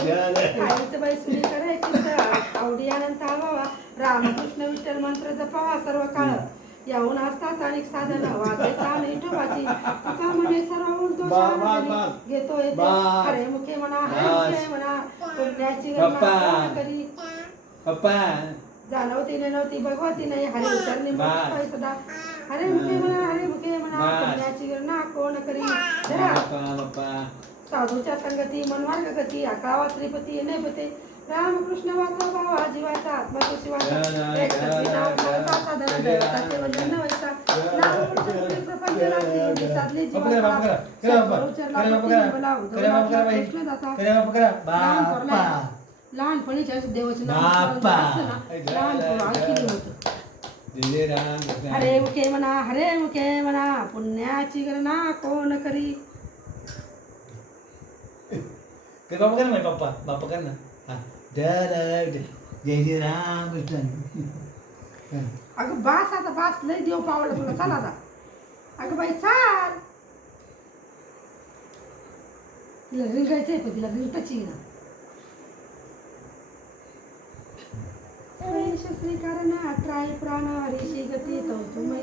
खायचं बाई सुनी करायची आवडी आनंद हवा रामकृष्ण विठ्ठल मंत्र जपावा सर्व काळ याहून असतात अनेक साधन वाचायचा आणि ठेवायची तुका म्हणे सर्वहून तो शहाणा घेतो येते हरे मुखे म्हणा हरे मुखे म्हणा पुण्याची गणना करी जाणवती नव्हती भगवती नाही हरे उच्चारणे सदा हरे मुखे म्हणा पुण्याची गणना कोण करी साधूच्या संगती मनमार्ग गती अकळावा श्रीपती नेपते रामकृष्ण वाचा भावा जीवाचा आत्मा तो शिवाचा साधन दैवताचे वंदन व्हायचा प्रपंच लागते साधले लहानपणीच्या देवाचे नाम हरे मुखे म्हणा पुण्याची गणना कोण करी बापा कर ना बापा कर ना जय जय राम कृष्ण अगं बास आता बास लय देव पावलं तुला चला आता अगं बाई चाल तिला रिंगायचंय पण तिला रिंगताची ना श्रीकरण अठराई प्राण हरीशी गती तो तुम्ही